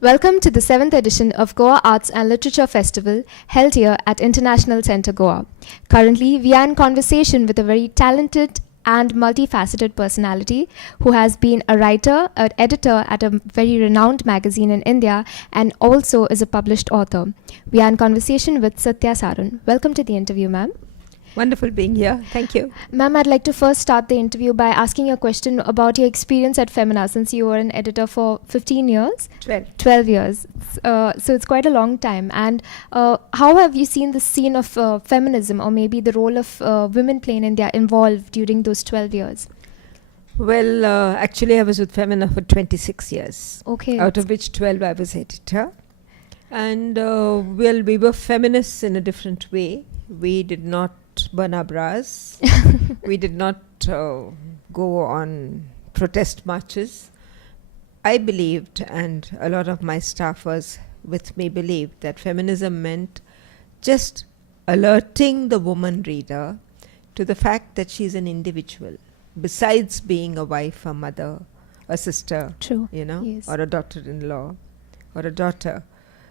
Welcome to the 7th edition of Goa Arts and Literature Festival held here at International Centre Goa. Currently, we are in conversation with a very talented and multifaceted personality who has been a writer, an editor at a very renowned magazine in India and also is a published author. We are in conversation with Sathaya Saran. Welcome to the interview, ma'am. Wonderful being here. Thank you. Ma'am, I'd like to first start the interview by asking you a question about your experience at Femina, since you were an editor for 15 years. 12 years. So it's quite a long time. And how have you seen the scene of feminism, or maybe the role of women playing in India, evolve during those 12 years? Well, actually I was with Femina for 26 years. Okay. Out of which 12 I was editor. And we were feminists in a different way. We did not burn our bras. We did not go on protest marches. I believed, and a lot of my staffers with me believed, that feminism meant just alerting the woman reader to the fact that she's an individual, besides being a wife, a mother, a sister, True. Or a daughter-in-law, or a daughter.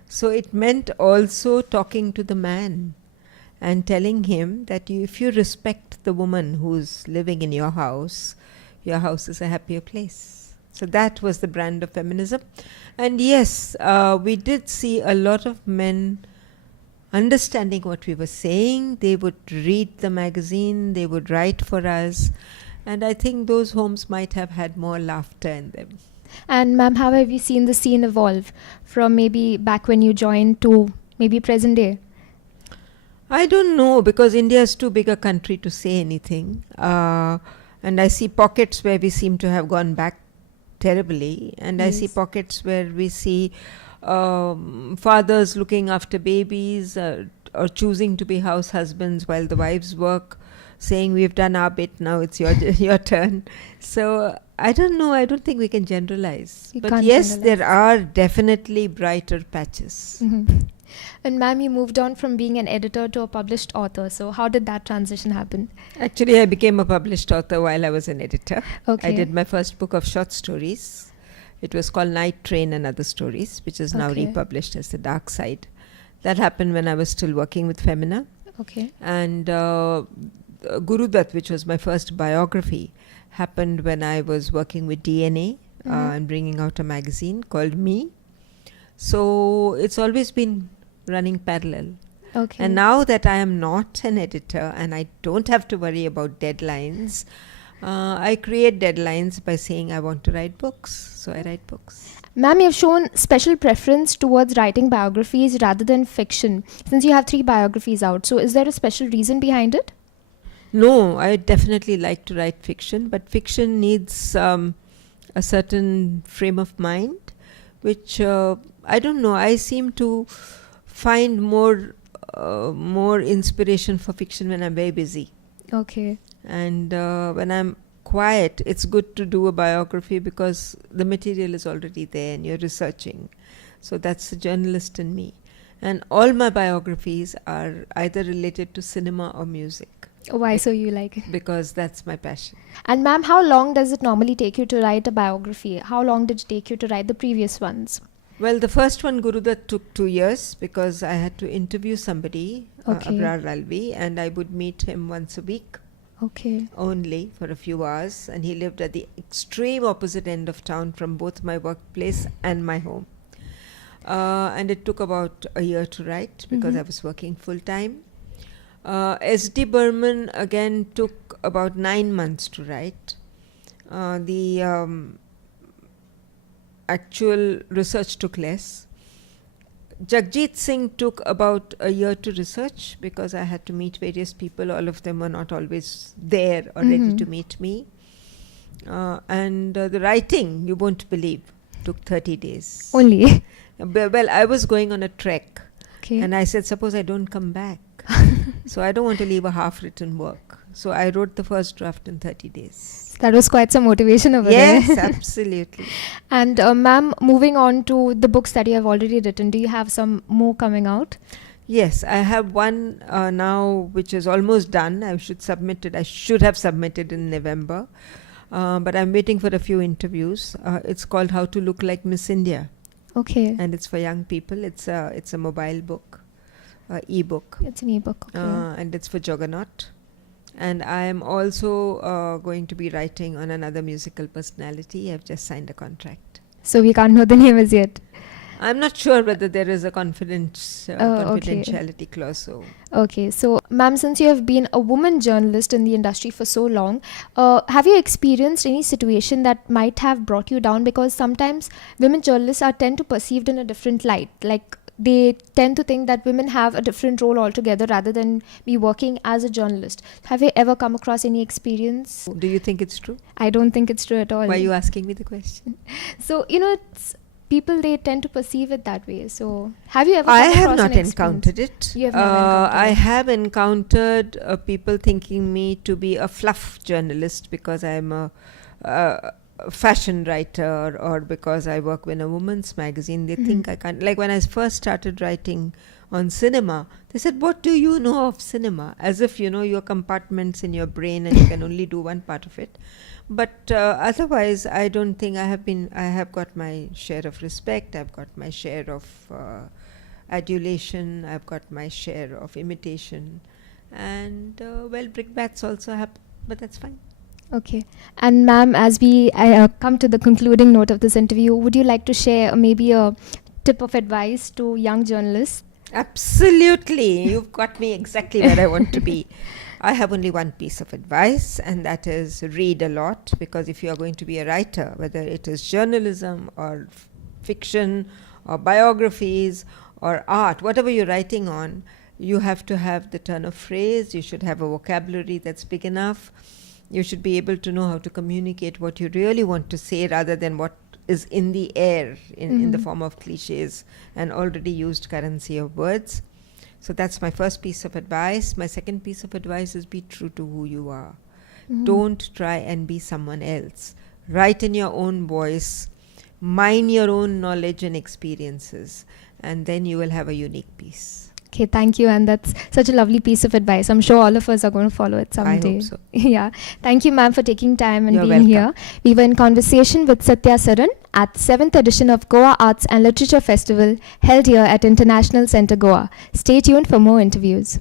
So it meant also talking to the man and telling him that if you respect the woman who's living in your house is a happier place. So that was the brand of feminism. And yes, we did see a lot of men understanding what we were saying. They would read the magazine, they would write for us, and I think those homes might have had more laughter in them. And ma'am, how have you seen the scene evolve from maybe back when you joined to maybe present day? I don't know, because India is too big a country to say anything. And I see pockets where we seem to have gone back terribly. And I see pockets where we see fathers looking after babies or choosing to be house husbands while the wives work, saying we've done our bit, now it's your turn. So I don't know. I don't think we can generalize. But yes, there are definitely brighter patches. Mm-hmm. And ma'am, you moved on from being an editor to a published author. So how did that transition happen? Actually, I became a published author while I was an editor. Okay. I did my first book of short stories. It was called Night Train and Other Stories, which is now republished as The Dark Side. That happened when I was still working with Femina. Okay. And Gurudat, which was my first biography, happened when I was working with DNA and bringing out a magazine called Me. So it's always been running parallel. Okay. And now that I am not an editor and I don't have to worry about deadlines, I create deadlines by saying I want to write books. So I write books. Ma'am, you've shown special preference towards writing biographies rather than fiction, since you have 3 biographies out. So is there a special reason behind it? No, I definitely like to write fiction, but fiction needs a certain frame of mind, which I don't know. I seem to find more inspiration for fiction when I'm very busy. Okay. And when I'm quiet, it's good to do a biography because the material is already there and you're researching. So that's the journalist in me. And all my biographies are either related to cinema or music. Why so you like it? Because that's my passion. And ma'am, how long does it normally take you to write a biography? How long did it take you to write the previous ones? Well, the first one, Gurudat, took 2 years because I had to interview somebody, Abrar Ralvi, and I would meet him once a week. Okay. Only for a few hours, and he lived at the extreme opposite end of town from both my workplace and my home. And it took about a year to write because I was working full time. S.D. Burman again took about 9 months to write. The actual research took less. Jagjit Singh took about a year to research because I had to meet various people. All of them were not always there or ready to meet me. And the writing, you won't believe, took 30 days. Only? Well, I was going on a trek. Okay. And I said, suppose I don't come back. So I don't want to leave a half-written work. So I wrote the first draft in 30 days. That was quite some motivation over there. Yes, absolutely. And ma'am, moving on to the books that you have already written, do you have some more coming out? Yes, I have one now which is almost done. I should have submitted in November. But I'm waiting for a few interviews. It's called How to Look Like Miss India. Okay. and it's for young people. It's a mobile book, e-book, It's an ebook. Okay. and it's for Juggernaut. And I am also going to be writing on another musical personality. I've just signed a contract. So we can't know the name as yet. I'm not sure whether there is a Okay. confidentiality clause. So Okay, so ma'am, since you have been a woman journalist in the industry for so long, have you experienced any situation that might have brought you down? Because sometimes women journalists are tend to perceived in a different light. Like they tend to think that women have a different role altogether rather than be working as a journalist. Have you ever come across any experience? do you think it's true? I don't think it's true at all. Why are you asking me the question? So, it's people, they tend to perceive it that way. So have you ever I come have across not an experience? encountered it. You have never encountered I it. have encountered people thinking me to be a fluff journalist because I'm a fashion writer, or because I work in a woman's magazine. They think I can't. Like when I first started writing on cinema, they said, "What do you know of cinema?" As if your compartments in your brain and you can only do one part of it. But otherwise, I don't think I have got my share of respect. I've got my share of adulation. I've got my share of imitation, and brickbats also happen, but that's fine. Okay. And ma'am, as we come to the concluding note of this interview, would you like to share maybe a tip of advice to young journalists? Absolutely. You've got me exactly where I want to be. I have only one piece of advice, and that is read a lot, because if you are going to be a writer, whether it is journalism or fiction or biographies or art, whatever you're writing on, you have to have the turn of phrase. You should have a vocabulary that's big enough. You should be able to know how to communicate what you really want to say rather than what is in the air in the form of cliches and already used currency of words. So that's my first piece of advice. My second piece of advice is be true to who you are. Don't try and be someone else. Write in your own voice. Mine your own knowledge and experiences. And then you will have a unique piece. Okay, thank you. And that's such a lovely piece of advice. I'm sure all of us are going to follow it someday. I hope so. Yeah. Thank you, ma'am, for taking time and You're being welcome. here. We were in conversation with Sathaya Saran at 7th edition of Goa Arts and Literature Festival held here at International Centre Goa. Stay tuned for more interviews.